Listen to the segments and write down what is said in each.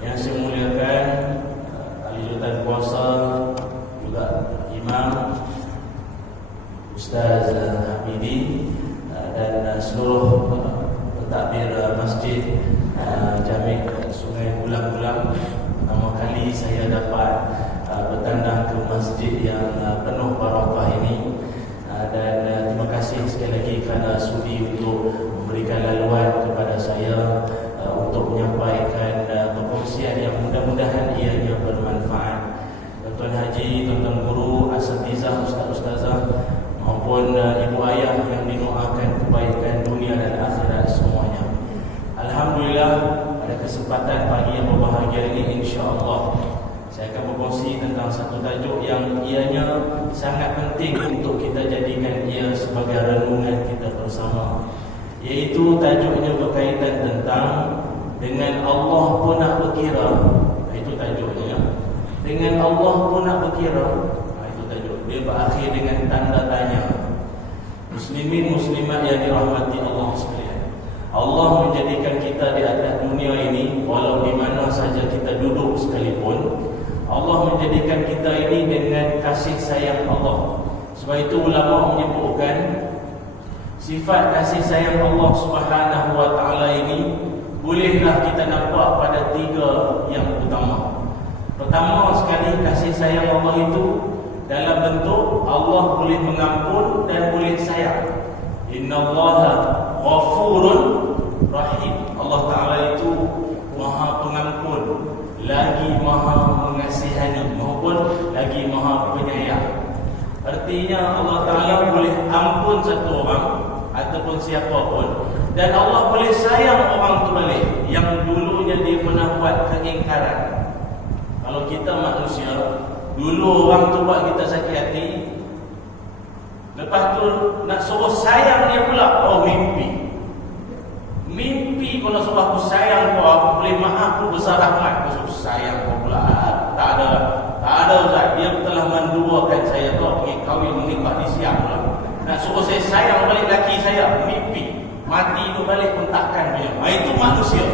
Yang saya muliakan ahli jawatan kuasa, juga Imam Ustaz Hamidi dan seluruh pentadbir masjid Jami' Sungai Bulang-Bulang. Pertama kali saya dapat bertandang ke masjid yang penuh barakah ini, dan terima kasih sekali lagi kerana sudi untuk memberikan laluan kepada saya untuk menyampaikan perkongsian yang mudah-mudahan ianya bermanfaat. Tuan Haji, tuan-tuan guru, asatizah, ustaz-ustazah maupun ibu ayah yang didoakan kebaikan dunia dan akhirat semuanya. Alhamdulillah, pada kesempatan pagi yang berbahagia ini, insya-Allah saya akan berkongsi tentang satu tajuk yang ianya sangat penting untuk kita jadikan ia sebagai renungan kita bersama, iaitu tajuknya berkaitan tentang dengan Allah pun nak berkira. Itu tajuknya. Dengan Allah pun nak berkira. Itu tajuk. Dia berakhir dengan tanda tanya. Muslimin muslimat yang dirahmati Allah sekalian, Allah menjadikan kita di atas dunia ini, walau di mana saja kita duduk sekalipun, Allah menjadikan kita ini dengan kasih sayang Allah. Sebab itu ulama menyebutkan sifat kasih sayang Allah Subhanahu wa taala ini bolehlah kita nampak pada tiga yang utama. Pertama sekali, kasih sayang Allah itu dalam bentuk Allah boleh mengampun dan boleh sayang. Innallaha ghafurun rahim. Allah Ta'ala itu Maha Pengampun, lagi Maha Mengasihani, maupun lagi Maha Penyayang. Artinya Allah Ta'ala boleh ampun satu orang ataupun siapapun, dan Allah boleh sayang orang tu balik yang dulunya dia pernah buat keingkaran. Kalau kita manusia, dulu orang tu buat kita sakit hati, lepas tu nak suruh sayang dia pula, oh mimpi. Mimpi kalau suruh aku sayang kau, aku boleh maaf, aku besar rahmat, aku sayang kau pula. Tak ada Ustaz, dia telah menduakan saya, kau pergi kahwin menikah di siang pula. Nak suruh saya sayang balik laki saya, mimpi. Mati itu balik pun takkan punya. Itu manusia.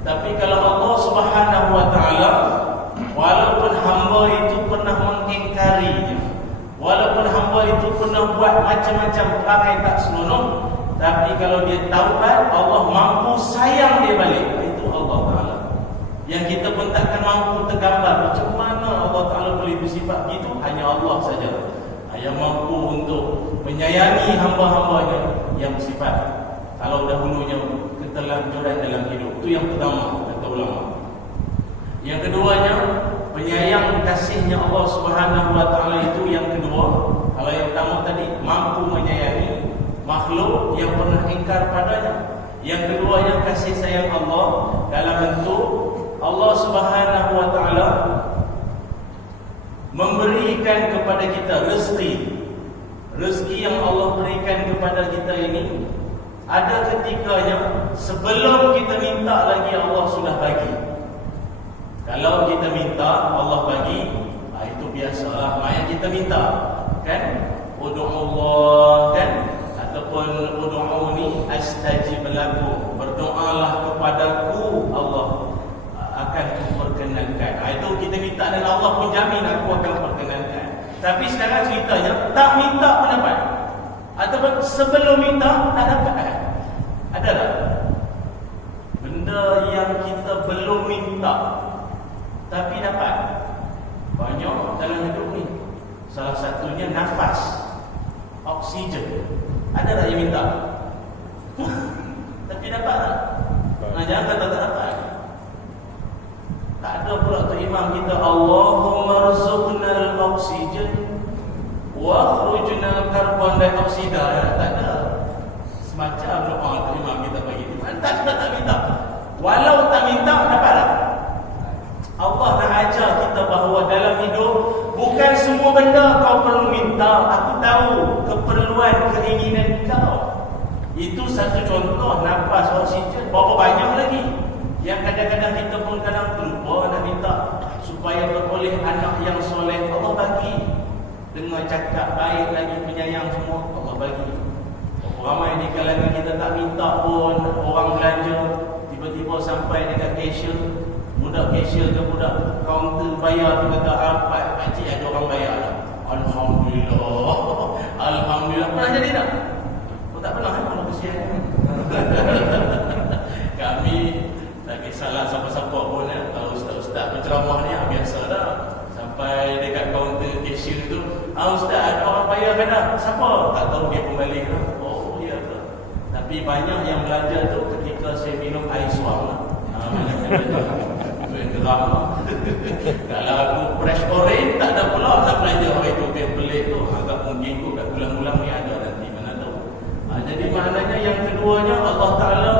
Tapi kalau Allah Subhanahu wa taala, walaupun hamba itu pernah mengingkarinya, walaupun hamba itu pernah buat macam-macam perangai tak senonoh, tapi kalau dia taubat, Allah mampu sayang dia balik. Itu Allah Ta'ala. Yang kita pun takkan mampu tergambar macam mana Allah Ta'ala boleh bersifat begitu. Hanya Allah saja yang mampu untuk menyayangi hamba-hambanya yang bersifat, kalau dahulunya keterlanjuran dalam hidup. Itu yang pertama, kata ulama. Yang keduanya, penyayang kasihnya Allah Subhanahu wa taala itu yang kedua. Kalau yang pertama tadi mampu menyayangi makhluk yang pernah ingkar padanya. Yang kedua, yang kasih sayang Allah dalam bentuk Allah Subhanahu wa taala memberikan kepada kita rezeki. Rezeki yang Allah berikan kepada kita ini, ada ketikanya sebelum kita minta lagi Allah sudah bagi. Kalau kita minta Allah bagi, itu biasalah yang kita minta, kan? Ud'ullah, kan? Ataupun ud'uni astajib lakum, berdoalah kepadaku Allah akan kuperkenankan. Itu kita minta dan Allah pun jamin aku akan perkenankan. Tapi sekarang ceritanya tak minta pun dapat, ataupun sebelum minta tak dapat. Ada tak benda yang kita belum minta tapi dapat? Banyak dalam hidup ni. Salah satunya nafas, oksigen. Ada tak yang minta? Tapi dapat tak? Jangan kata tak dapat. Tak ada pula tu imam kita, Allahumma rzuqnal oksigen wa akhrujnal karbon dioksida. Tak ada. Semacam doa tu imam kita bagi tu. Tak minta. Walau tak minta, dapat tak? Allah nak ajar kita bahawa dalam hidup bukan semua benda kau perlu minta. Aku tahu keperluan, keinginan kau. Itu satu contoh, nafas, oksigen. Berapa banyak lagi yang kadang-kadang kita pun kadang lupa nak minta supaya beroleh anak yang soleh. Allah bagi. Dengar cakap baik lagi, penyayang semua, Allah bagi. Ramai di kalangan kita tak minta pun, orang belanja tiba-tiba sampai dekat cashier, Budak cashier ke budak kaunter bayar tu kata, pakcik ada orang bayar dah. Alhamdulillah. Alhamdulillah. Pernah jadi tak? Kau tak pernah kan kalau kesian? Kami tak kisahlah siapa-siapa pun ya. Kalau ustaz-ustaz penceramah ni biasa dah. Sampai dekat kaunter cashier tu, ustaz ada orang bayar kan dah? Siapa? Tak tahu dia kembali ke? Oh ya ke? Tapi banyak yang belajar tu ketika saya minum air suam lah. Geram. Kalau aku fresh orange tak ada pula nak belajar hari tu. Yang pelik tu agak menggigit kat ulang-ulang ni ada nanti mana tahu. Jadi maknanya yang keduanya Allah Ta'ala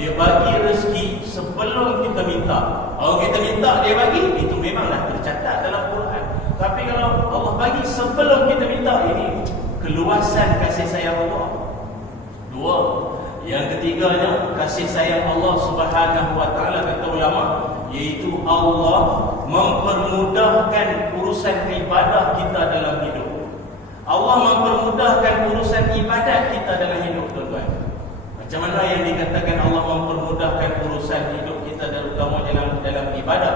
dia bagi rezeki sebelum kita minta. Kalau kita minta dia bagi, itu memanglah tercatat dalam Quran. Tapi kalau Allah bagi sebelum kita minta, ini keluasan kasih sayang Allah. Dua. Yang ketiganya kasih sayang Allah Subhanahu wa Ta'ala kata ulama, iaitu Allah mempermudahkan urusan ibadah kita dalam hidup. Allah mempermudahkan urusan ibadat kita dalam hidup, tuan-tuan. Macam mana yang dikatakan Allah mempermudahkan urusan hidup kita terutama dalam ibadah?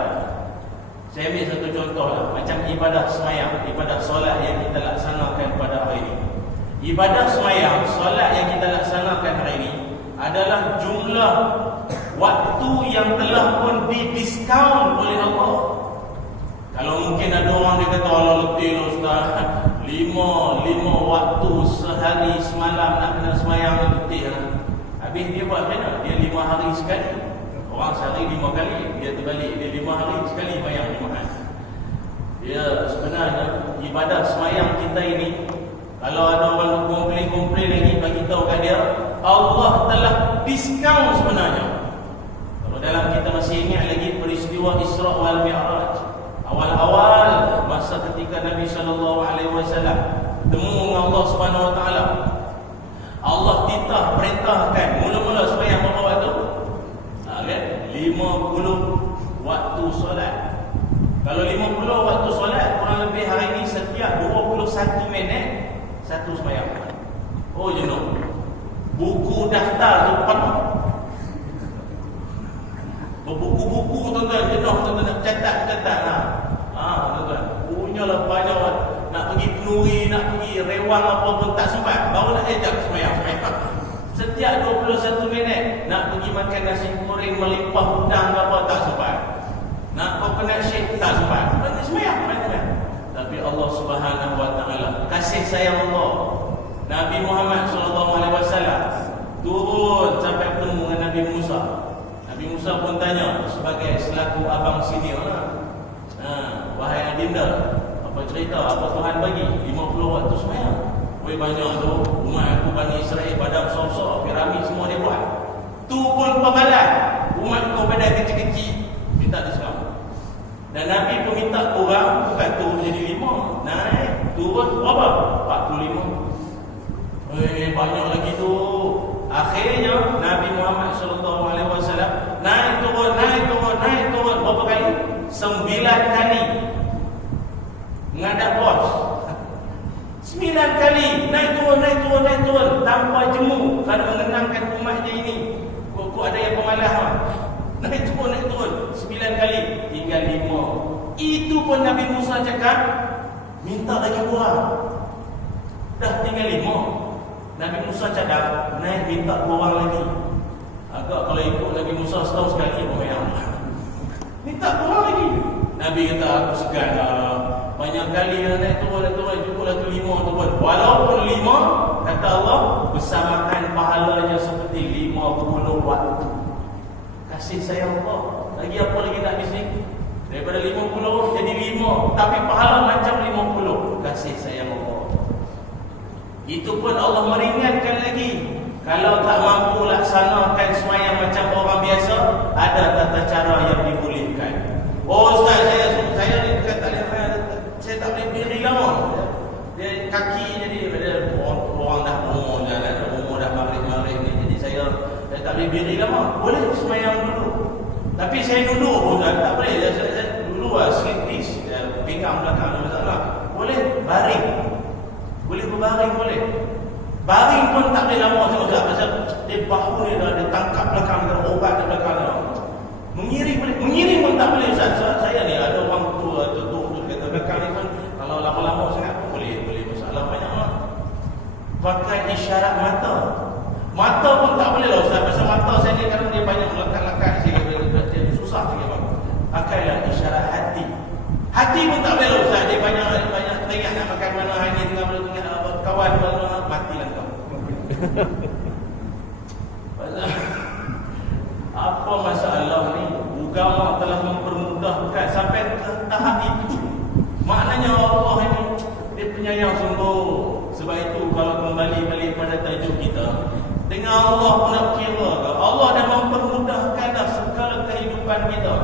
Saya ambil satu contoh lah. Macam ibadah semayang, ibadah solat yang kita laksanakan pada hari ini. Ibadah semayang, solat yang kita laksanakan hari ini adalah jumlah waktu yang telah pun didiskaun oleh Allah. Kalau mungkin ada orang dia kata, Allah letih lah ustaz, lima waktu sehari semalam nak kena semayang letih lah. Habis dia buat macam mana? Dia 5 hari sekali. Orang sehari 5 kali, dia terbalik, dia 5 hari sekali semayang 5 hari. Dia sebenarnya ibadah semayang kita ini, kalau ada orang komplain lagi, bagi tahu kat dia, Allah telah diskaun sebenarnya. Kalau dalam kita masih ingat lagi peristiwa Isra wal Mi'raj, awal-awal masa ketika Nabi SAW temu dengan Allah Subhanahu Wa Taala, Allah perintahkan mula-mula sembahyang berapa waktu? Kan? 50 waktu solat. Kalau 50 waktu solat, kurang lebih hari ini setiap 21 minit satu sembahyang. Oh jenuh. Buku daftar tu penuh. Berbuku-buku tuan-tuan, jenuh tuan-tuan, catat lah. Tuan-tuan, punyalah banyak nak pergi penuri, nak pergi rewang apa pun tak sempat. Baru nak ejak sembahyang. Setiap 21 minit nak pergi makan nasi goreng melimpah udang apa tak sempat. Nak coconut shake tak sempat. Nanti sembahyang. Tapi Allah Subhanahu Wa Taala kasih sayang Allah, Nabi Muhammad SAW turun sampai bertemu dengan Nabi Musa. Nabi Musa pun tanya sebagai selaku abang senior, wahai adinda, apa cerita, apa Tuhan bagi 50 waktu sembahyang? Weh banyak tu, umat aku Bani Israel badan besar-besar, piramid semua dia buat. Tu pun pembalas, umat kau badan kecil-kecil, minta diskaun. Dan Nabi pun minta kurang, bukan turun jadi 5, naik turun berapa? 45. Banyak lagi tu. Akhirnya Nabi Muhammad SAW naik turun berapa kali? 9 kali menghadap bos. 9 kali naik turun tanpa jemu, kerana mengenangkan umatnya ini. Kok ada yang pemalas kan? Naik turun 9 kali, tinggal 5. Itu pun Nabi Musa cakap minta lagi kurang. Dah tinggal 5. Nabi Musa cadang, naik minta kurang lagi. Agak kalau ikut Nabi Musa setahun sekali pun minta kurang lagi. Nabi kata, aku segan lah. Banyak kali naik turun, cukuplah tu 5 tu pun. Walaupun 5, kata Allah, bersamaan pahalanya seperti 50 waktu. Kasih sayang Allah. Lagi apa lagi nak habis ni? Daripada 50 jadi 5, tapi pahala macam 50. Kasih sayang Allah. Itu pun Allah meringankan lagi. Kalau tak mampu laksanakan semayang macam orang biasa, ada tata cara yang dibolehkan. Oh Ustaz, saya ni kata saya tak boleh berdiri lama. Dia kaki jadi orang dah umur jalan, umur dah maghrib ni. Jadi saya tak boleh berdiri lama. Boleh semayang dulu. Tapi saya duduk pun tak boleh. Saya dulu slip disc, pinggang belakang ada masalah. Boleh baring. Boleh berbaring boleh. Baring pun tak boleh lama juga pasal dia bahu dia dah tangkap belakang, ada obat di belakang. Mengiring boleh. Mengiring pun tak boleh. Apa masalah ni? Agama telah mempermudahkan sampai ke tahap itu. Maknanya Allah ini dia penyayang sungguh. Sebab itu kalau kembali balik pada tajuk kita, dengan Allah pun nak kira ke? Allah dah mempermudahkan dah segala kehidupan kita.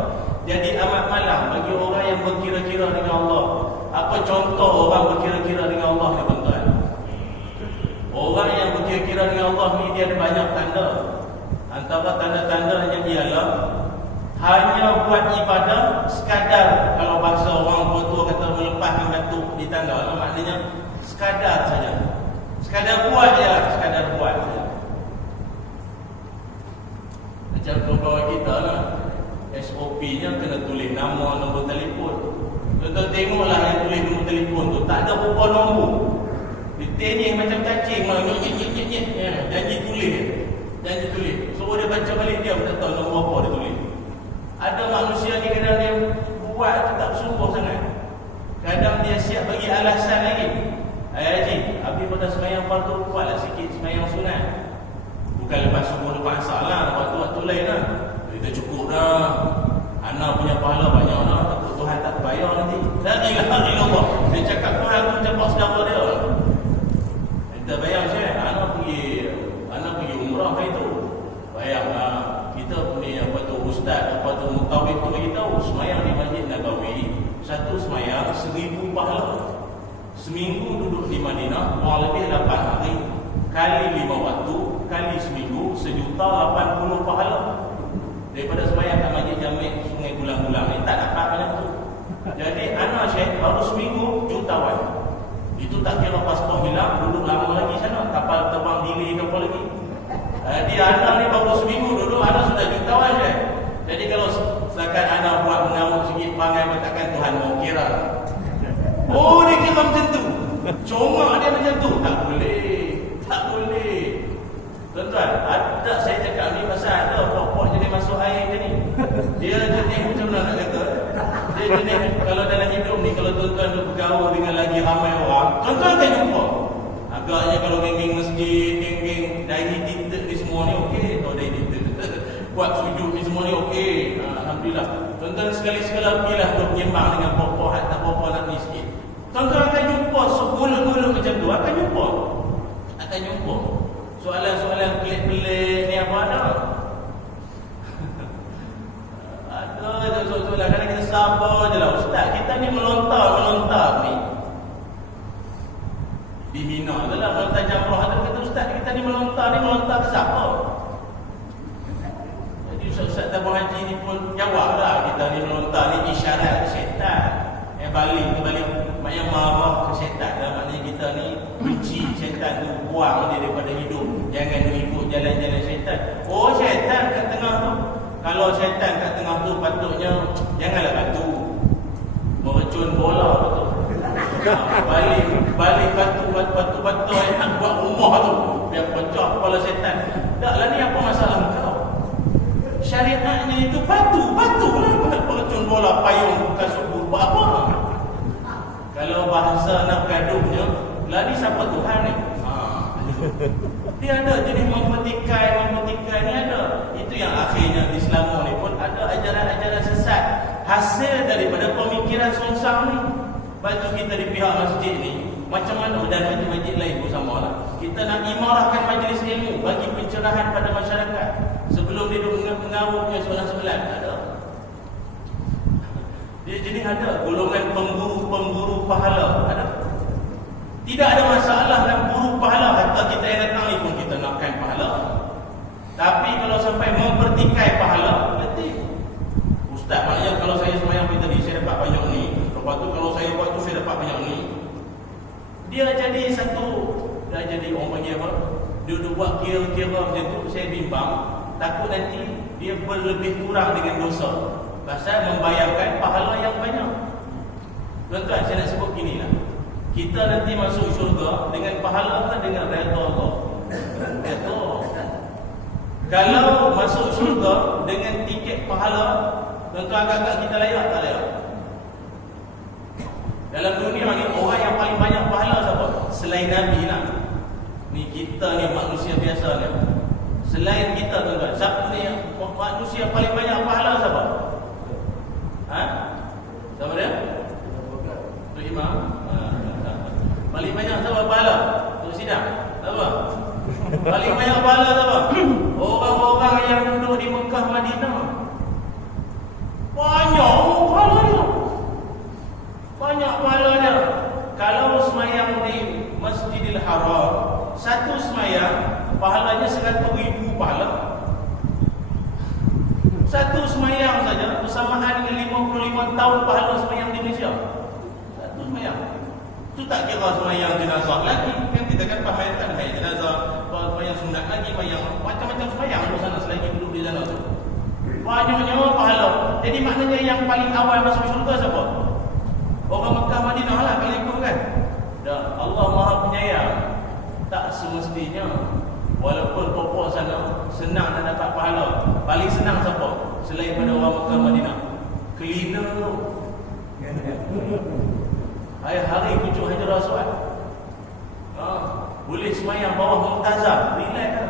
Jadi amat malam bagi orang yang berkira-kira dengan Allah. Apa contoh orang berkira-kira dengan Allah, tuan-tuan? Orang yang berkira-kira dengan Allah ni dia ada banyak tanda. Antara tanda-tandanya ialah hanya buat ibadah sekadar, kalau bahasa orang tua kata melepaskan batu di tanda, maknanya sekadar saja. Sekadar buat je lah, sekadar buat saja. Macam kawan kita lah, SOP-nya kena tulis nama, nombor telefon. Tuan-tuan tengoklah yang tulis nombor telefon tu, tak ada berapa nombor. Detailnya macam cacing, janji tulis. Suruh dia baca balik, dia pun tak tahu nombor apa dia tulis. Ada manusia ni kadang dia buat tu tak bersungguh sangat. Kadang dia siap bagi alasan lagi. Haji, habis pada semayang fardu buatlah sikit semayang sunat. Bukan lepas subuh lepas asar lah, waktu-waktu lain lah. Kita cukup dah. Anak punya pahala banyak lah, takut Tuhan tak bayar nanti. La ilaha illallah. Dia cakap Tuhan tu campak saudara dia. Kita bayang Syekh, anak pergi umrah hari tu. Bayanglah, kita punya apa tu ustaz, apa tu mutawif tu bagi tahu, semayang di Masjid Nabawi, satu semayang 1000 pahala. Seminggu duduk di Madinah, kurang lebih 8 hari, kali 5 waktu, kali seminggu, 1,080 pahala. Daripada semayang kat Masjid Jamik Sungai Gulang-Gulang ni, tak dapat banyak tu. Jadi anak Syekh baru seminggu jutawan. Itu tak kira pasport hilang, duduk lama lagi sana, kapal terbang delay ke apa lagi. Dia anak ni baru seminggu duduk, anak sudah jutawan Syekh. Jadi kalau setakat anak buat mengamuk sikit pangai, bertakkan Tuhan mau kira. Oh, dia kira macam tu. Cuma dia macam tu. Tak boleh. Tuan-tuan, ada saya cakap ni pasal ada pokok jadi masuk air je ni. Dia jenis macam mana nak kata? Dia jenis kalau dalam hidup ni, kalau tuan-tuan bergaul dengan lagi ramai orang, tuan-tuan akan jumpa. Agaknya kalau geng-geng masjid, geng-geng dahi tinted ni semua ni okey. Atau dahi tinted buat sujud ni semua ni okey. Alhamdulillah. Tuan-tuan sekali-sekala pergilah berpenyembang dengan pokok atau pokok nak ni sikit. Tuan-tuan akan jumpa sebulan-bulan macam tu. Akan jumpa. Soalan-soalan pelik-pelik ni apa ada? Ada soalan. Kadang kita sabar je lah. Ustaz, kita ni melontar ni. Di Mina tu lah melontar jamrah tu. Kata Ustaz, kita ni melontar ke siapa? Jadi Ustaz Tabung Haji ni pun jawab lah. Kita ni melontar ni isyarat syaitan. Balik maknanya marah ke syaitan lah. Maknanya kita ni benci syaitan tu, buang dia daripada hidup. Jangan ikut jalan-jalan syaitan. Oh, syaitan kat tengah tu. Kalau syaitan kat tengah tu, patutnya janganlah batu meracun bola betul. Balik batu yang nak buat rumah tu, biar pecah kepala syaitan. Taklah ni apa masalah kau? Syariatnya itu batu lah. Meracun bola, payung, kasut buat apa? Kalau bahasa nak gaduhnya, lari siapa Tuhan ni? Dia ada jenis mempertikai ni ada. Itu yang akhirnya di Selangor ni pun ada ajaran-ajaran sesat hasil daripada pemikiran songsang ni. Baju kita di pihak masjid ni macam mana, dan masjid-masjid lain pun sama lah. Kita nak imarahkan majlis ilmu bagi pencerahan pada masyarakat. Sebelum dia mengarut punya soalan-soalan, ada. Dia jenis ada golongan pemburu pahala, ada. Tidak ada masalah nak buru pahala. Hatta kita yang datang ni pun kita nakkan pahala. Tapi kalau sampai mempertikai pahala, berarti Ustaz, maknanya kalau saya semayang tadi saya dapat banyak ni, lepas tu kalau saya buat tu saya dapat banyak ni. Dia jadi orang panggil apa, dia buat kira-kira macam tu. Saya bimbang, takut nanti dia berlebih kurang dengan dosa, pasal membayangkan pahala yang banyak. Tuan-tuan, saya nak sebut gini lah. Kita nanti masuk syurga dengan pahala atau dengan redha Allah? Redha. Kalau masuk syurga dengan tiket pahala, tuan-tuan agak-agak kita layak tak layak? Dalam dunia ni orang yang paling banyak pahala siapa? Selain Nabi lah. Ni kita ni manusia biasa ni. Selain kita tuan-tuan, siapa ni manusia paling banyak pahala siapa? Ha? Siapa dia? Tok Imam. Paling banyak siapa pahala? Tok Sidang. Siapa? Paling banyak pahala siapa? Orang-orang yang duduk di Mekah Madinah. Banyak pahalanya. Banyak pahalanya. Kalau semayang di Masjidil Haram, satu semayang pahalanya 100,000 pahala. Satu semayang saja bersamaan dengan 55 tahun pahala semayang di Malaysia. Satu semayang. Itu tak kira semayang jenazah lagi. Kan kita kan pahamkan semayang jenazah, semayang sunat lagi, semayang macam-macam semayang di sana selagi duduk di sana tu. Banyaknya pahala. Jadi maknanya yang paling awal masuk syurga siapa? Orang Mekah Madinah lah kalau ikut kan. Dan Allah Maha Penyayang. Tak semestinya walaupun pokok sana senang nak dapat pahala. Paling senang siapa? Selain pada orang Mekah Madinah. Cleaner tu. Hari pucuk Hajar Aswad. Boleh semayang bawah Mu'tazam. Relax kan.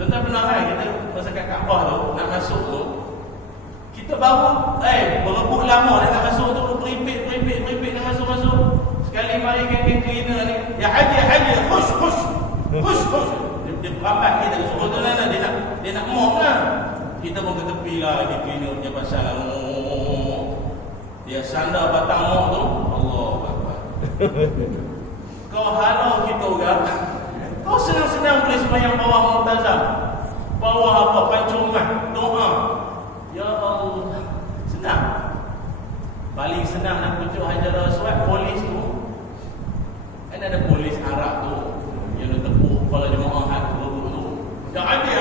Tuan-tuan pernah kan kita masa kat Kaabah tu nak masuk tu, kita baru berebut lama nak masuk tu, peripit nak masuk. Sekali mari geng cleaner ni, ya haji, khush. Dia berambat kita suruh tu lah, dia nak mop lah. Kita pun ke tepi lah, dia cleaner punya pasal lah. Dia sandar batang mop tu, Allah Akbar. Kau halau kita orang, kau senang-senang boleh sembahyang bawah Mu'tazam, bawah apa, pancuman, doa. Ya Allah, senang. Paling senang nak pucuk Hajar Aswad, polis tu. Kan ada polis Arab tu yang dia tepuk kepala jemaah tu. Dah ada.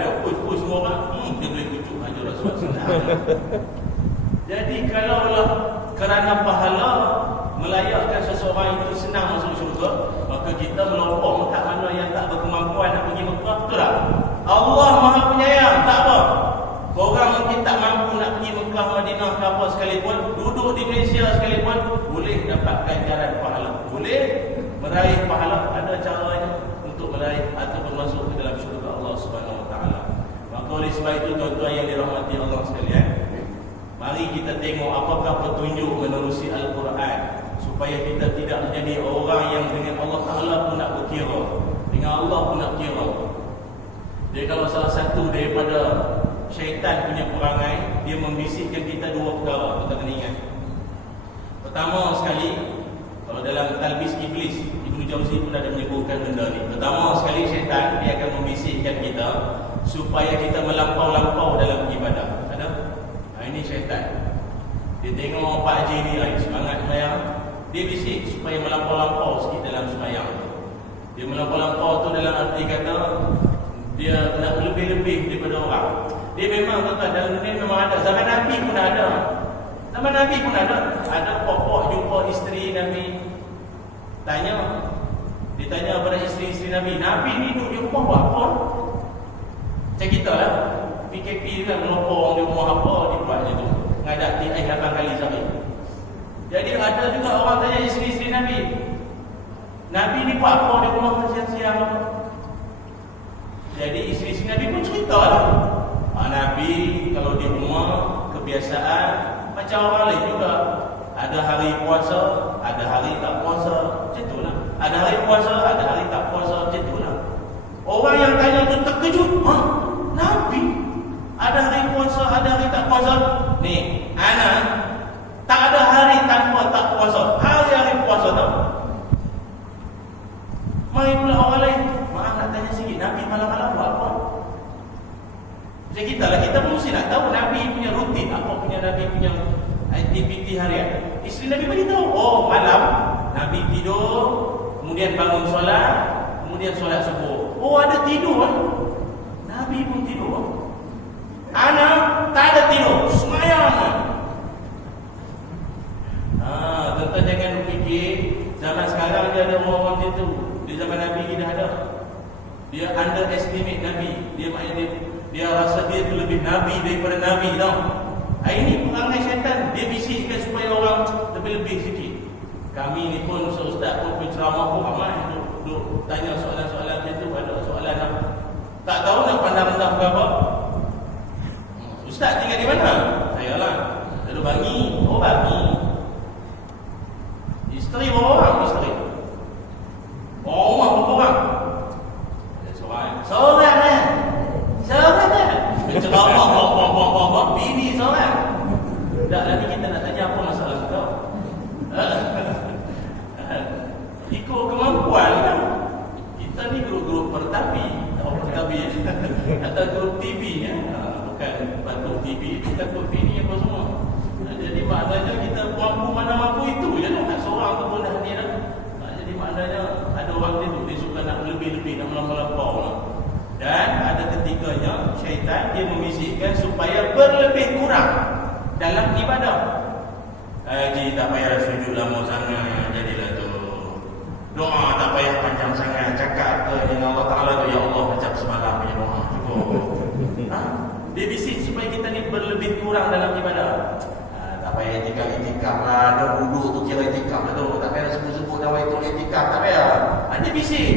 Dia push semua orang. Dia boleh pucuk Hajar Aswad senang. Jadi kalaulah kerana pahala melayakkan seseorang itu senang masuk syurga, maka kita melompong kat mana yang tak berkemampuan nak pergi Mekah, betul tak? Allah Maha Penyayang, tak apa. Korang mungkin tak mampu nak pergi Mekah, Madinah ke apa sekalipun, duduk di Malaysia sekalipun, boleh dapat ganjaran pahala. Boleh meraih pahala. Ada caranya untuk meraih ataupun masuk ke dalam syurga Allah Subhanahu Wa Taala. Maka oleh sebab itu tuan-tuan yang dirahmati Allah sekalian, mari kita tengok apakah petunjuk menerusi Al-Quran, supaya kita tidak menjadi orang yang dengan Allah Ta'ala pun nak berkira, dengan Allah pun nak kira. Jadi kalau salah satu daripada syaitan punya perangai, dia membisikkan kita dua perkara, kita kena ingat. Pertama sekali, kalau dalam Talbis Iblis, Ibnu Jauzi pun ada menyebutkan benda ni. Pertama sekali, syaitan dia akan membisikkan kita supaya kita melampau-lampau dalam ibadah. Ada? Ini syaitan. Dia tengok Pak Haji ni semangat sembahyang, dia bisik supaya melampau-lampau sikit dalam sembahyang. Dia melampau-lampau tu dalam arti kata dia nak lebih-lebih daripada orang. Dia memang tuan-tuan, dalam dunia memang ada. Zaman Nabi pun ada. Zaman Nabi pun ada. Ada pokok jumpa isteri Nabi, dia tanya kepada isteri-isteri Nabi, Nabi ni duduk di rumah buat apa? Macam kita lah, PKP kan, melopong di rumah apa, dia buat macam tu, ngadak TI 8 kali sehari. Jadi ada juga orang tanya isteri-isteri Nabi, Nabi ni buat apa di rumah siang-siang apa? Jadi isteri-isteri Nabi pun cerita lah, Nabi kalau di rumah kebiasaan macam orang lain juga. Ada hari puasa, ada hari tak puasa, macam tu lah. Ada hari puasa, ada hari tak puasa, macam tu lah. Orang yang tanya tu terkejut, Nabi ada hari puasa, ada hari tak puasa. Ni, anak tak ada hari tanpa tak puasa. Hari-hari puasa tau. Mari pula orang lain, maaf nak tanya sikit, Nabi malam-malam buat apa? Macam kita lah, kita mesti nak tahu Nabi punya rutin, apa punya Nabi punya aktiviti harian. Isteri Nabi beritahu, malam Nabi tidur, kemudian bangun solat, kemudian solat subuh. Ada tidur kan? Nabi pun tidur. Anak tak ada tidur, semayang. Tuan-tuan jangan fikir zaman sekarang dia ada orang macam tu. Di zaman Nabi kita ada. Dia underestimate Nabi. Dia rasa dia tu lebih Nabi daripada Nabi tau. Ini perangai syaitan. Dia bisikkan supaya orang lebih-lebih sikit. Kami ni pun ustaz pun penceramah pun ramai tu. duk tanya soalan-soalan macam tu, ada soalan nak tak tahu nak pandang rendah ke apa. Ustaz tinggal di mana? Saya lah. Lalu Bangi. Oh Bangi. Isteri berapa orang? Isteri. Orang rumah berapa orang? Seorang. Seorang kan? Seorang kan? Ceramah, bini seorang. Tak, nanti kita nak tanya apa masalah kau. Ikut kemampuan kan. Kita ni grup-grup pertabi. Pertabi atau grup TV ya. Bukan batuk TV, kita grup ini apa semua. Jadi maknanya kita mampu mana mampu itu je lah. Tak seorang tu pun dah ni dah. Jadi maknanya ada orang dia suka nak lebih-lebih, nak melampau lah. Dan ada ketikanya syaitan dia membisikkan supaya berlebih kurang dalam ibadah. Haji tak payah sujud lama sangat, jadilah tu. Doa tak payah panjang sangat, cakap ke dengan Allah Ta'ala tu, ya Allah macam semalam punya doa cukup. Dia bisik supaya kita ni berlebih kurang dalam ibadah. Tak payah itikaf lah, ada wuduk tu kira itikaf lah tu. Tak payah sebut-sebut nama itu itikaf, tak payah. Dia bisik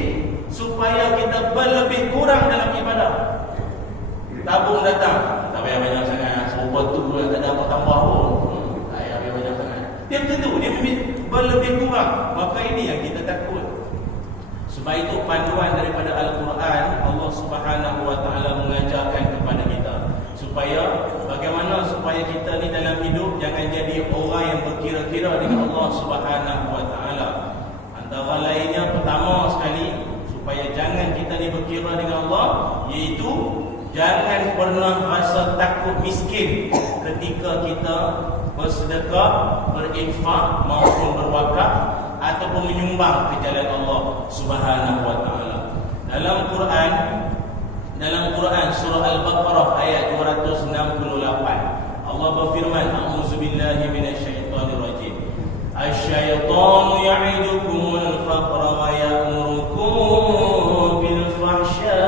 supaya kita berlebih kurang dalam ibadah. Tabung datang, tak payah banyak sangat. Serupa tu tak ada apa tambah pun. Tak payah banyak sangat. Dia macam tu, dia berlebih kurang. Maka ini yang kita takut. Sebab itu panduan daripada Al-Quran, Allah Subhanahu Wa Taala mengajarkan kepada kita supaya bagaimana supaya kita ni dalam hidup jangan jadi orang yang berkira-kira dengan Allah Subhanahu Wa Taala. Antara lainnya pertama sekali supaya jangan kita ni berkira dengan Allah, iaitu jangan pernah rasa takut miskin ketika kita bersedekah, berinfak maupun berwakaf ataupun menyumbang ke jalan Allah Subhanahu Wa Taala. Dalam Quran surah Al-Baqarah ayat 268 Allah berfirman, a'udzubillahi minasyaitonir rajim. Asy-syaitanu ya'idukumul faqra wa ya'murukum bil fahsya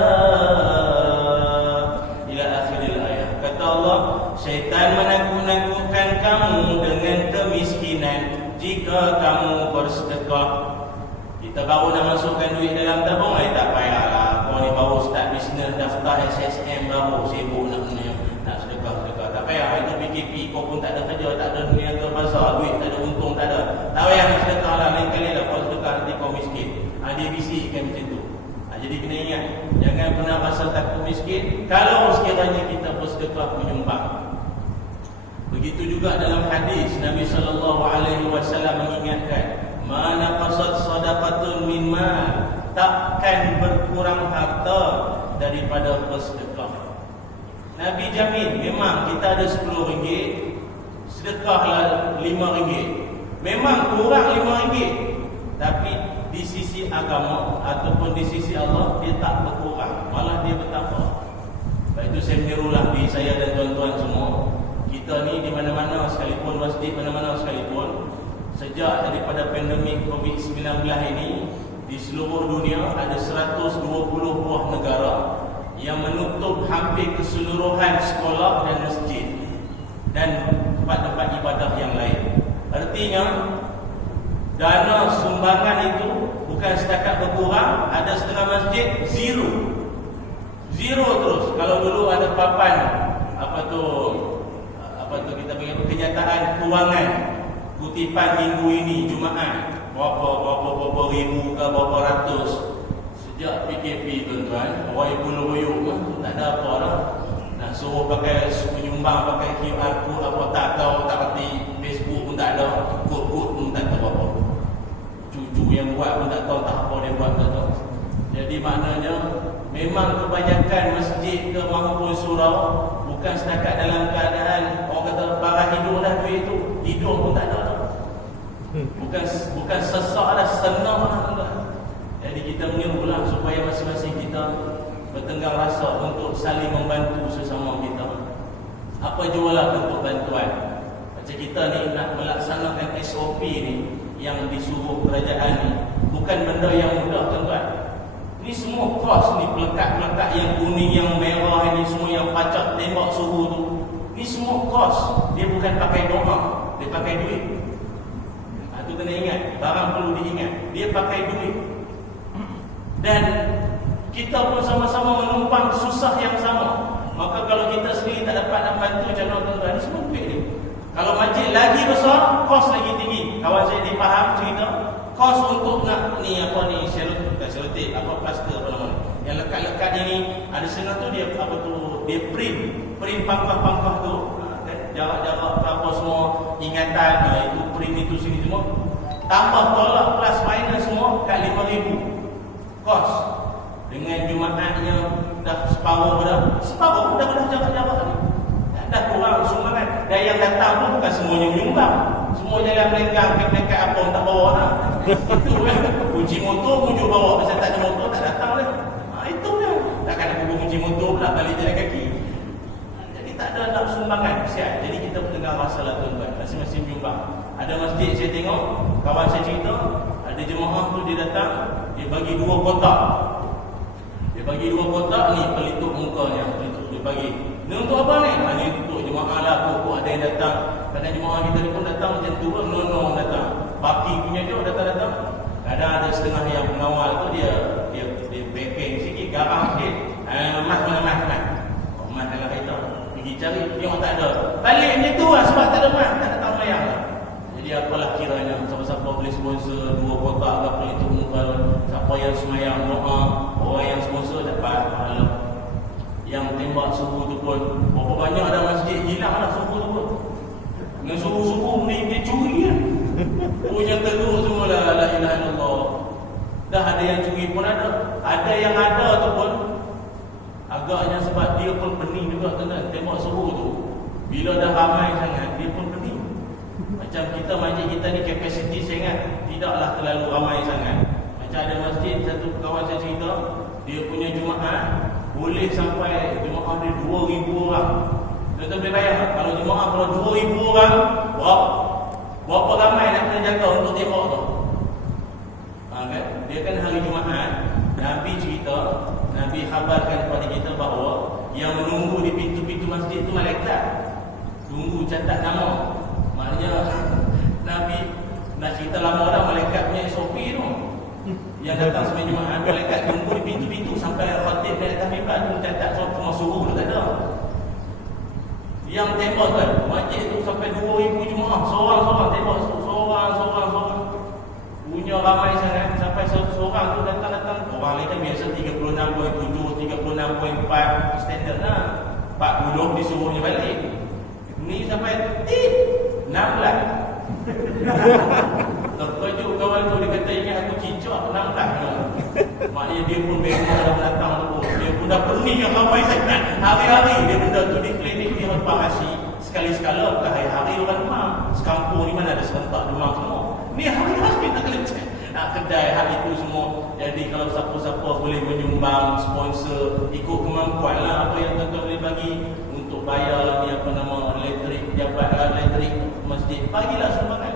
ila akhiril ayat. Kata Allah, syaitan menakut-nakutkan kamu dengan kemiskinan jika kamu bersedekah. Kita baru nak masukkan duit dalam tabung, tak payahlah. Kau ni baru start bisnes, daftar SSM baru, sibuk nak sedekah-sedekah. Tak payah, itu PKP, kau pun tak ada kerja, tak ada niaga besar, duit tak ada, untung tak ada. Tak payah nak sedekah lah, lain kali lah kau sedekah nanti kau miskin. Dia bisikkan macam tu. Jadi kena ingat, jangan pernah rasa takut miskin kalau sekiranya kita bersedekah menyumbang. Begitu juga dalam hadis Nabi SAW mengingatkan, mana qasad sadaqatun min mal, takkan berkurang harta daripada bersedekah. Nabi jamin, memang kita ada RM10, sedekahlah RM5. Memang kurang RM5, tapi di sisi agama ataupun di sisi Allah dia tak berkurang, malah dia bertambah. Sebab itu saya menyerulah diri saya dan tuan-tuan semua, kita ni di mana-mana sekalipun, masjid mana-mana sekalipun, sejak daripada pandemik COVID-19 ini, di seluruh dunia ada 120 buah negara yang menutup hampir keseluruhan sekolah dan masjid dan tempat-tempat ibadah yang lain. Artinya dana sumbangan itu bukan setakat berkurang, ada setengah masjid zero terus. Kalau dulu ada papan apa tu kita panggil kenyataan kewangan kutipan minggu ini Jumaat, berapa ribu ke berapa ratus. Sejak PKP tuan-tuan, orang ibu-ibu pun tak ada apa lah. Nak suruh pakai menyumbang, pakai QR code apa tak tahu, tak reti. Facebook pun tak ada, kod-kod pun tak tahu apa. Cucu yang buat pun tak tahu, tak apa dia buat, tak tahu. Jadi maknanya memang kebanyakan masjid ke maupun surau bukan setakat dalam keadaan orang kata barang hidung dah duit tu, hidung pun tak ada. Bukan sesak dah, senang lah tuan-tuan. Jadi kita menyerulah supaya masing-masing kita bertenggang rasa untuk saling membantu sesama kita. Apa jualah bentuk bantuan. Macam kita ni nak melaksanakan SOP ni yang disuruh kerajaan ni, bukan benda yang mudah tuan-tuan. Ni semua kos ni, pelekat-pelekat yang kuning, yang merah ni, semua yang pacak tembak suhu tu, ni semua kos. Dia bukan pakai doa, dia pakai duit. Itu kena ingat, barang perlu diingat, dia pakai duit. Dan kita pun sama-sama menumpang susah yang sama. Maka kalau kita sendiri tak dapat nak bantu calon tuan-tuan, ni semua duit ni. Kalau masjid lagi besar, kos lagi tinggi. Kawan saya dipaham cerita, kos untuk nak ni apa ni, selotip, apa plaster apa nama ni, yang lekat-lekat ini, ada setengah tu dia apa tu, dia print pangkah-pangkah tu, jarak-jarak apa semua, ingatan, itu print itu sini semua. Tambah tolak plus minus semua kat 5,000 kos. Dengan Jumaatnya dah separuh dah jarak-jarak ni. Dah kurang sumbangan. Dan yang datang pun bukan semuanya menyumbang. Semua jalan melenggang, pekat apa tak bawa lah. Itu kan. Kunci motor muncul bawa. Pasal tak ada motor tak datang lah. Itu kan. Takkan nak pergi kunci motor pula balik jalan kaki. Jadi tak ada nak sumbangan. Siap. Jadi kita dengar masalah tuan-tuan. Masing-masing menyumbang. Ada masjid saya tengok, kawan saya cerita, ada jemaah tu dia datang, dia bagi 2 kotak. Dia bagi 2 kotak ni pelitup mukanya, pelitup dia bagi. Ni untuk apa ni? Ni untuk jemaah lah, kok ada yang datang. Kadang jemaah kita ni pun datang macam tu pun, no datang. Baki punya dia datang-datang. Kadang ada setengah yang pengawal tu dia backing sikit, garang sikit. Mas. Mas dalam kereta. Pergi cari, tengok tak ada. Balik macam tu lah sebab tak ada mas, tak datang mayang lah. Jadi apalah kiranya, siapa-siapa boleh sponsor 2 kotak ke pelitup muka, siapa yang semayang doa, orang yang sponsor dapat pahala. Yang tembak subuh tu pun berapa banyak ada masjid hilang lah subuh tu pun. Dengan subuh-subuh ni dia curi lah. Punya teruk semua lah, la ilaha illallah. Dah ada yang curi pun ada. Ada yang ada tu pun agaknya sebab dia pun pening juga kena tembak subuh tu. Bila dah ramai sangat dia pun pening. Macam kita masjid kita ni kapasiti saya ingat tidaklah terlalu ramai sangat. Macam ada masjid satu kawan saya cerita, dia punya Jumaat boleh sampai jemaah dia 2,000 orang. Tuan-tuan boleh bayang kalau jemaah kalau 2,000 orang, berapa ramai nak kena jaga untuk tembak tu. Kan? Dia kan hari Jumaat, Nabi cerita, Nabi khabarkan kepada kita bahawa yang menunggu di pintu-pintu masjid tu malaikat. Tunggu catat nama. Maknanya Nabi nak cerita lama dah malaikat punya SOP tu. Yang datang sembahyang Jumaat, malaikat tunggu di pintu-pintu sampai khatib dari atas mimbar tu catat cuma suruh tu tak ada. Yang tembak kan, masjid tu sampai 2,000 jemaah, seorang-seorang tembak, seorang-seorang. Punya ramai sangat sampai seorang tu datang. Orang lain kan biasa 36.7, 36.4 standard lah. 40 disuruhnya balik. Ni sampai 16. Terkejut kawan tu, dia kata ingat aku cincak 16. Maknanya dia pun memang dah datang tu. Dia pun dah pening yang ramai sangat. Hari-hari dia benda tu di klinik dia farmasi. Sekali-sekala bukan hari-hari orang demam. Sekampung ni mana ada serentak demam semua. Ni hari-hari nak kena cek. Nak kedai hari itu semua. Jadi kalau siapa-siapa boleh menyumbang, sponsor, ikut kemampuan lah apa yang tuan-tuan boleh bagi untuk bayar ni apa nama elektrik, pejabat elektrik masjid, bagilah sumbangan.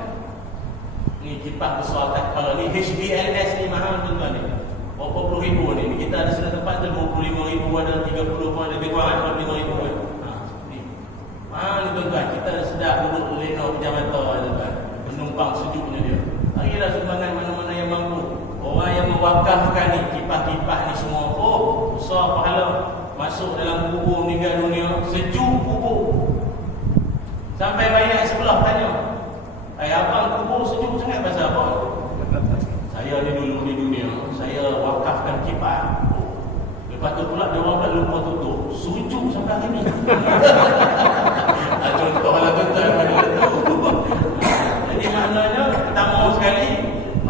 Ni kipas besar atas kepala ni, HBLS ni mahal tuan-tuan ni. Berapa puluh ribu ni. Kita ada setengah tempat tu 25,000, ada 30 pun, lebih kurang 25,000 kan. Ni mahal ni tuan-tuan. Kita dah sedap duduk lena pejamata tuan-tuan, menumpang sejuknya dia. Bagilah sumbangan mana-mana yang mampu. Orang yang mewakafkan ni, kipas-kipas ni semua, besar pahala. Masuk dalam kubur meninggal dunia, sejuk kubur. Sampai banyak sebelah tanya, abang kubur sejuk sangat pasal apa? Saya ni dulu di dunia, saya wakafkan kipas. Lepas tu pula dia orang pula lupa tutup. Sejuk sampai hari ni. Contohlah tuan-tuan pada tu. Jadi maknanya pertama sekali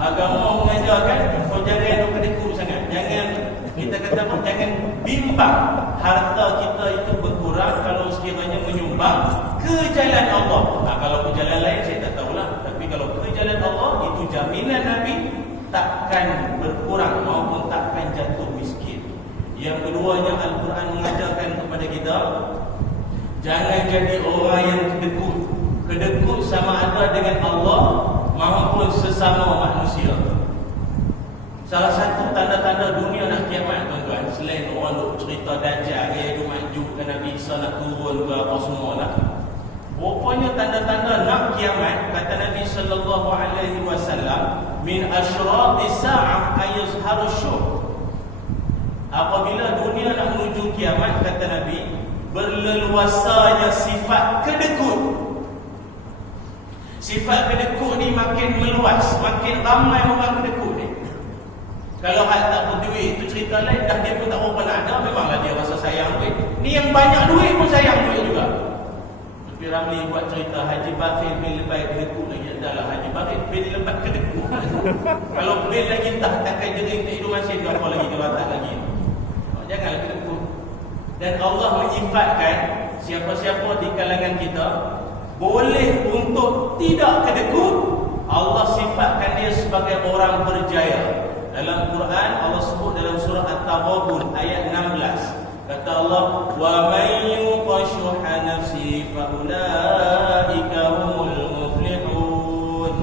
agama mengajarkan kau jangan duk kedekut sangat. Jangan kita kata apa? Jangan bimbang harta kita itu berkurang kalau sekiranya menyumbang ke jalan Allah. Kalau ke jalan lain saya tak tahulah. Tapi kalau ke jalan Allah, itu jaminan Nabi takkan berkurang maupun takkan jatuh miskin. Yang keduanya, Al-Quran mengajarkan kepada kita, jangan jadi orang yang kedekut. Kedekut sama ada dengan Allah maupun sesama manusia. Salah satu tanda-tanda dunia nak kiamat tuan-tuan, selain orang duk cerita Dajjal, dia duk maju ke Nabi Isa nak turun ke apa semua lah. Rupanya tanda-tanda nak kiamat, kata Nabi sallallahu alaihi wasallam, min asyratis sa'ah ayazharu syuh. apabila dunia nak menuju kiamat, kata Nabi, berleluasanya sifat kedekut. Sifat kedekut ni makin meluas, makin ramai orang kedekut ni. Kalau hak tak berduit tu cerita lain, dah dia pun tak berapa nak ada, memanglah dia rasa sayang duit. Ni yang banyak duit pun sayang duit juga. Tapi Ramli buat cerita Haji Bakir bin lebay kedekut lagi. Adalah Haji Bakir bin lebat kedekut. Kalau bin lagi entah takkan jering tak hidup masih ke apa lagi, kewatak lagi. Janganlah kedekut. Dan Allah menyifatkan siapa-siapa di kalangan kita boleh untuk tidak kedekut. Allah sifatkan dia sebagai orang berjaya. Dalam Quran Allah sebut dalam surah At-Taghabun ayat 16. Kata Allah, "Wa may yuqashuha nafsi fa ulaika humul muflihun."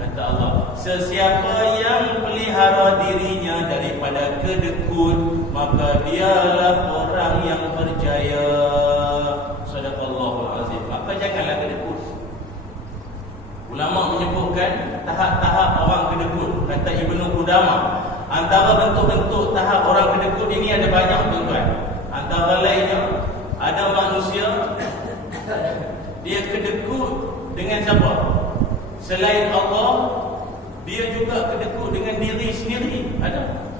Kata Allah, sesiapa yang pelihara dirinya daripada kedekut, maka dialah orang yang berjaya. Sadaqallahul azim. Maka janganlah kedekut. Ulama menyebutkan tahap-tahap orang kedekut. Kata Ibnu Qudamah, antara bentuk-bentuk tahap orang kedekut ini ada banyak, tuan-tuan. Antara lainnya, ada manusia dia kedekut dengan siapa? Selain Allah. Dia juga kedekut dengan diri sendiri. Ada.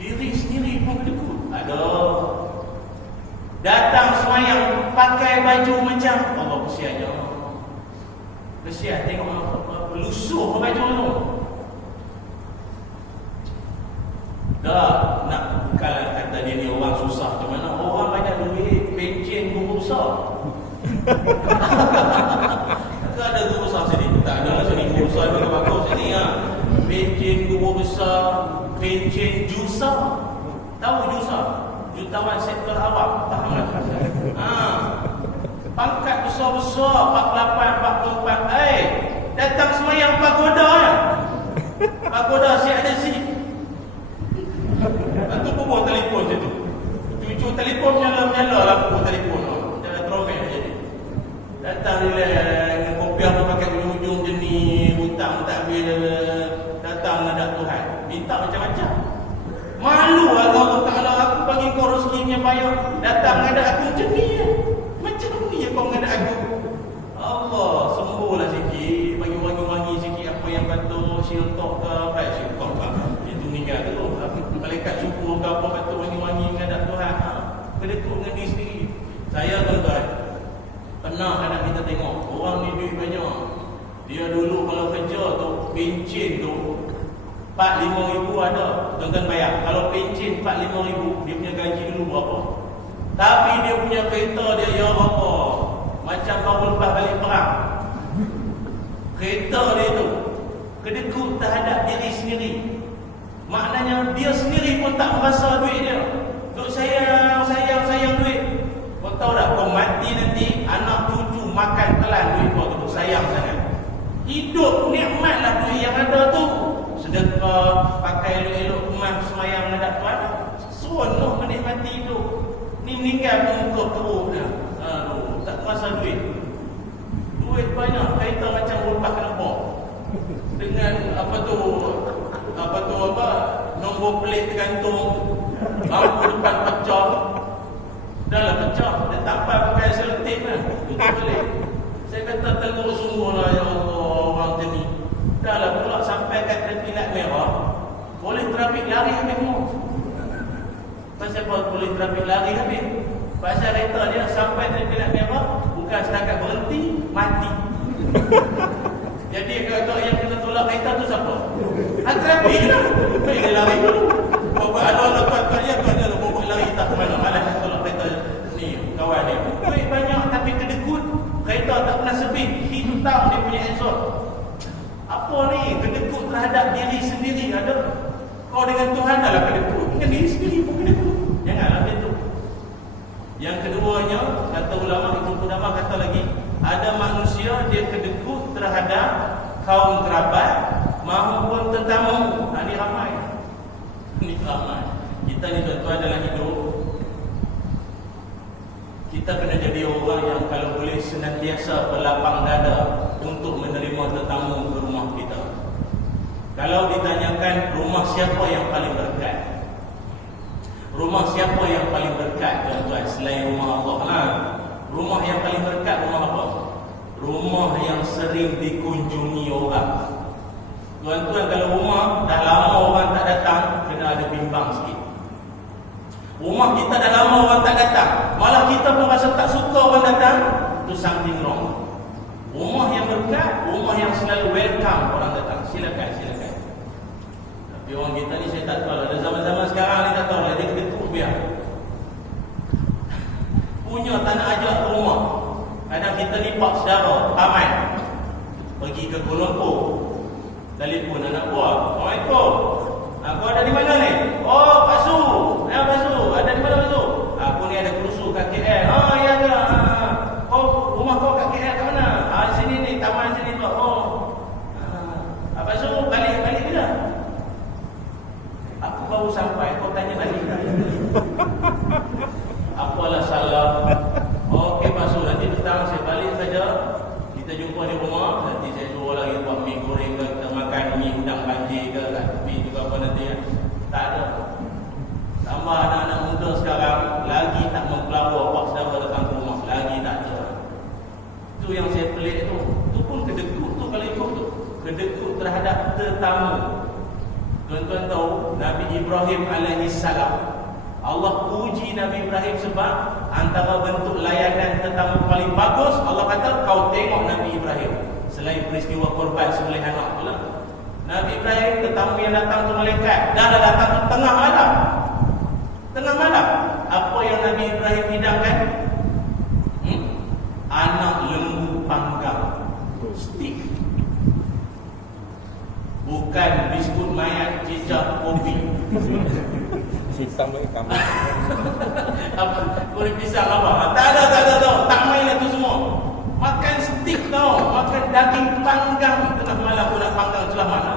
Diri sendiri pun kedekut. Ada. Datang semayang pakai baju macam Allah, kesiannya. Kesian tengok lusuh baju tu. Dah nak kalau kata dia ni orang susah macam mana? Orang banyak duit, pencen guru besar. Tak ada guru besar sini. Tak ada lah sini guru besar juga bagus sini ha. Pencen guru besar, pencen jusa. Tahu jusa? Jutawan sektor awam. Faham tak? Ha. Pangkat besar-besar 48, 44. Datang semayang pagoda kan? Pagoda siap ada sini. Lepas tu bubuh telefon macam tu. Cucu telefon menyala-menyala lah bubuh telefon tu. Jangan tromel jadi. Datang dia dengan kopi apa pakai ujung je ni. Hutang tak habis. Datang menghadap Tuhan. Minta macam-macam. Malu lah Allah Ta'ala. Aku bagi kau rezekinya payah. Datang menghadap aku macam ni. Macam ni je kau menghadap aku. Allah sembuhlah sikit. Bagi wangi-wangi sikit apa yang patut. Syiltok ke apa. Syiltok ke. Itu meninggal tu. Malaikat syukur ke apa patut wangi-wangi menghadap Tuhan. Kedekut dengan diri sendiri. Saya tuan-tuan, pernah kadang kita tengok orang ni duit banyak. Dia dulu kalau kerja tu pencen tu 4-5 ribu ada. Tuan-tuan bayar. Kalau pencen 4-5 ribu, dia punya gaji dulu berapa? Tapi dia punya kereta dia, ya Allah, macam baru lepas balik perang. Kereta dia tu kedekut terhadap diri sendiri. Maknanya dia sendiri pun tak merasa duit dia. Duk sayang duit. Kau tahu tak, kau mati nanti anak cucu makan telan duit kau tu, sayang sangat. Hidup nikmatlah duit yang ada tu. Sedekah, pakai elok-elok kemas semayang menghadap Tuhan. Seronok menikmati hidup. Ni meninggal pun muka teruk dah. Aduh, tak terasa duit. Duit banyak, kereta macam lepas kena bom. Dengan nombor pelik tergantung. Lampu depan pecah. Dah lah pecah. Dia tampal pakai selotip kan. Tutup balik. Saya kata teruk sungguh lah, ya Allah, orang macam ni. Dah lah pula sampai kat terpilat merah. Boleh trafik lari habis semua. Pasal apa boleh trafik lari habis? Pasal kereta dia sampai terpilat merah, bukan setakat berhenti, mati. Jadi kalau yang kena tolak kereta tu siapa? Trafik lah. Baik dia lari dulu. Buat alam tuan-tuan dia buat lari tak ke mana. Malah nak tolak kereta ni kawan dia. Duit banyak tapi kedekut. Kereta tak pernah sebit. Hitam dia punya exhaust. Apa ni? Kedekut terhadap diri sendiri ada. Kau dengan Tuhan adalah kedekut. Dengan diri sendiri pun kedekut. Janganlah macam tu. Yang keduanya, kata ulama Ibnu Qudamah kata lagi, ada manusia dia kedekut terhadap kaum kerabat maupun tetamu. Ini ramai. Ini ramai. Kita ni tuan-tuan dalam hidup, kita kena jadi orang yang kalau boleh senantiasa berlapang dada untuk menerima tetamu ke rumah kita. Kalau ditanyakan rumah siapa yang paling berkat, Rumah siapa yang paling berkat tuan-tuan selain rumah Allah lah? Rumah yang paling berkat rumah apa? Rumah yang sering dikunjungi orang. Tuan-tuan, kalau rumah dah lama orang tak datang, kena ada bimbang sikit. Rumah kita dah lama orang tak datang, malah kita pun rasa tak suka orang datang, itu something wrong. Rumah yang berkat, rumah yang selalu welcome orang datang. Silakan, silakan. Tapi orang kita ni saya tak tahu. Ada zaman-zaman sekarang ni tak tahu lah, dia ketuk biar. Punya tak nak ajak ke rumah. Kadang kita lipat saudara, taman, pergi ke Kuala Lumpur, telefon anak buah, Assalamualaikum, aku ada di mana ni? Oh, Pak Su. Ya, Pak Su, ada di mana Pak Su? Aku ni ada kursus kat KL. Oh, ya ke? Oh, rumah kau kat KL kat mana? Sini ni, taman sini tu. Oh, Pak Su, balik bila? Aku baru sampai, kau tanya balik. Apalah salah. Okey Pak Su, nanti petang saya balik saja. Kita jumpa di rumah. Nanti saya suruh lagi buat mi goreng ke, kita makan mi udang banjir ke, mi juga apa nanti ya. Tak ada. Tambah anak-anak muda sekarang lagi tak mempelawar pak saudara datang ke rumah, lagi tak ada. Itu yang saya pelik tu. Tu pun kedekut tu kalau ikut tu. Kedekut terhadap tetamu. Tuan-tuan tahu Nabi Ibrahim alaihi salam, Allah puji Nabi Ibrahim sebab antara bentuk layanan tetamu paling bagus, Allah kata kau tengok Nabi Ibrahim. Selain peristiwa korban sembelih anak tu lah, Nabi Ibrahim tetamu yang datang tu malaikat, dah datang tu tengah malam. Tengah malam, apa yang Nabi Ibrahim hidangkan? Anak lembu panggang, stick. Bukan biskut mayat, cicak, kopi. Hitam lagi kamu. Apa? Kulit pisang apa? Tak ada tau. Tak main itu semua. Makan stik tau. Makan daging panggang. Tengah malam pun nak panggang celah mana.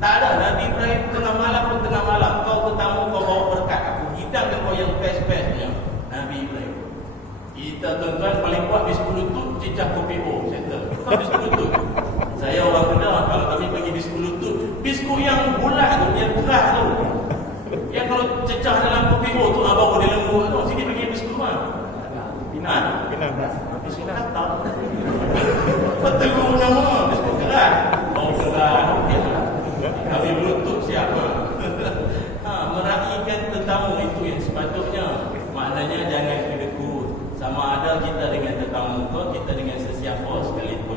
Tak ada. Nabi Ibrahim tengah malam pun tengah malam. Kau tetamu, kau bawa berkat. Aku hidangkan kau yang best-bestnya. Nabi Ibrahim. Kita tuan-tuan paling kuat biskut lutut, cicak kopi O. Settle. Kau biskut lutut. Saya orang Kedah. Kalau kami pergi biskut lutut, biskut yang bulat tu, yang keras tu, yang kalau cecah dalam kopi O tu baru dia lembut tu. Sini pergi biskut mana? Pinang. Biskut katak. Betul nama biskut keras. Oh keras. Tapi bluetooth siapa? Meraihkan tetamu itu yang sepatutnya. Maknanya jangan kedekut. Sama ada kita dengan tetamu ke, kita dengan sesiapa sekalipun.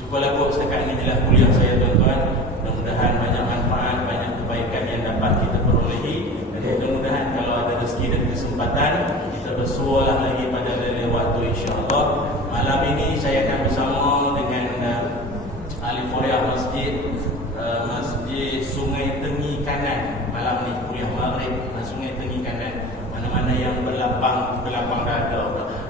Cubalah buat setakat ini adalah kuliah saya tuan-tuan. Mudah-mudahan banyak manfaat, banyak kebaikan yang dapat kita perolehi. Dan mudah-mudahan kalau ada rezeki dan kesempatan, kita bersualah lagi pada lain waktu insya-Allah. Malam ini saya akan bersama dengan ahli Korea Masjid Sungai Tengi Kanan. Malam ni kuliah maghrib Sungai Tengi Kanan. Mana-mana yang berlapang dada.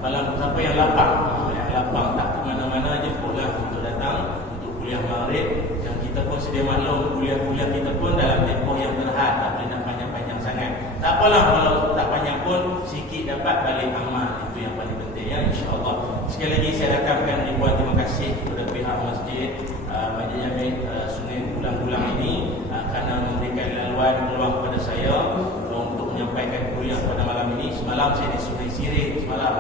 Malam siapa yang lapang? Yang lapang tak ke mana-mana jemputlah untuk datang untuk kuliah maghrib. Yang kita pun sedia maklum kuliah-kuliah kita pun dalam tempoh yang terhad, tak boleh nak panjang-panjang sangat. Tak apalah kalau tak panjang pun sikit dapat balik amal, itu yang paling penting ya insya-Allah. Sekali lagi saya rakamkan ribuan terima kasih kepada pihak masjid Masjid Jami Sungai Gulang-Gulang ini kerana memberikan laluan peluang kepada saya untuk menyampaikan kuliah pada malam ini. Semalam saya di Sungai Sirih semalam,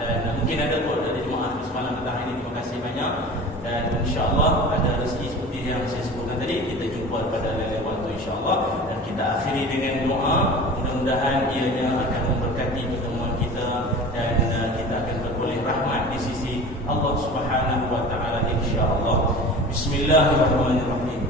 dan mungkin ada kot ada jemaah semalam petang ini. Terima kasih banyak, dan insya-Allah ada rezeki seperti yang saya sebutkan tadi, kita jumpa pada lain waktu insya-Allah. Dan kita akhiri dengan doa, mudah-mudahan ianya akan memberkati pertemuan kita dan kita akan beroleh rahmat di sisi Allah Subhanahu wa taala insya-Allah. Bismillahirrahmanirrahim.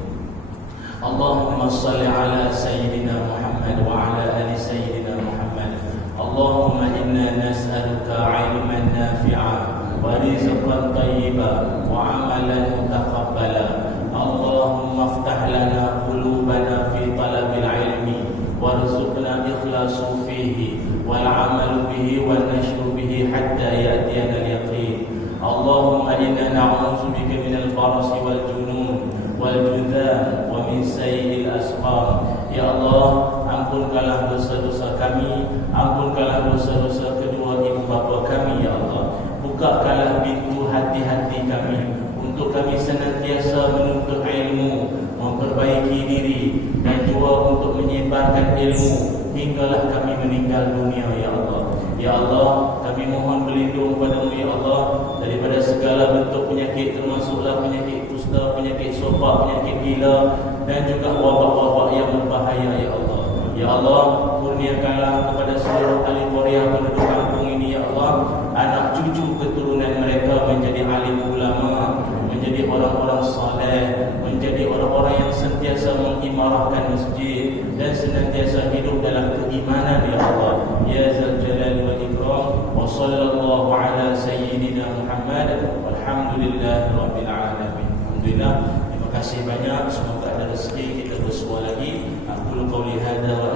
Allahumma salli ala sayyidina Muhammad wa ala ali sayyidina Muhammad. Allahumma inna nas'aluka 'ilman nafi'an wa rizqan tayyiban wa 'amalan mutaqabbala. Allahumma iftah lana qulubana fi talabil 'ilmi warzuqna ikhlasu fihi wal 'amalu bihi wan nashru bihi hatta ya'tiyana al-yaqin. Allahumma inna na'udzubika minal barasi wal junun wal judhan wa min sayyi'il asqam. Ya Allah, ampunkanlah dosa-dosa kami, ampunkanlah dosa-dosa kedua ibu bapa kami ya Allah. Bukakanlah pintu hati-hati kami untuk kami senantiasa menuntut ilmu, memperbaiki diri dan juga untuk menyebarkan ilmu hinggalah kami meninggal dunia ya Allah. Ya Allah, kami mohon berlindung padamu ya Allah daripada segala bentuk penyakit, termasuklah penyakit kusta, penyakit sopak, penyakit gila dan juga wabak-wabak yang berbahaya ya Allah. Ya Allah, kurniakanlah kepada seluruh ahli Korea penduduk kampung ini ya Allah, anak cucu keturunan mereka menjadi alim ulama, menjadi orang-orang saleh, menjadi orang-orang yang sentiasa mengimarahkan masjid dan senantiasa hidup dalam keimanan ya Allah. Ya Zal Jalal wal Ikram. Wa sallallahu ala sayyidina Muhammad walhamdulillahi rabbil alamin. Alhamdulillah. Terima kasih banyak. Semoga ada rezeki kita bersua lagi. Aku qauli hadza wa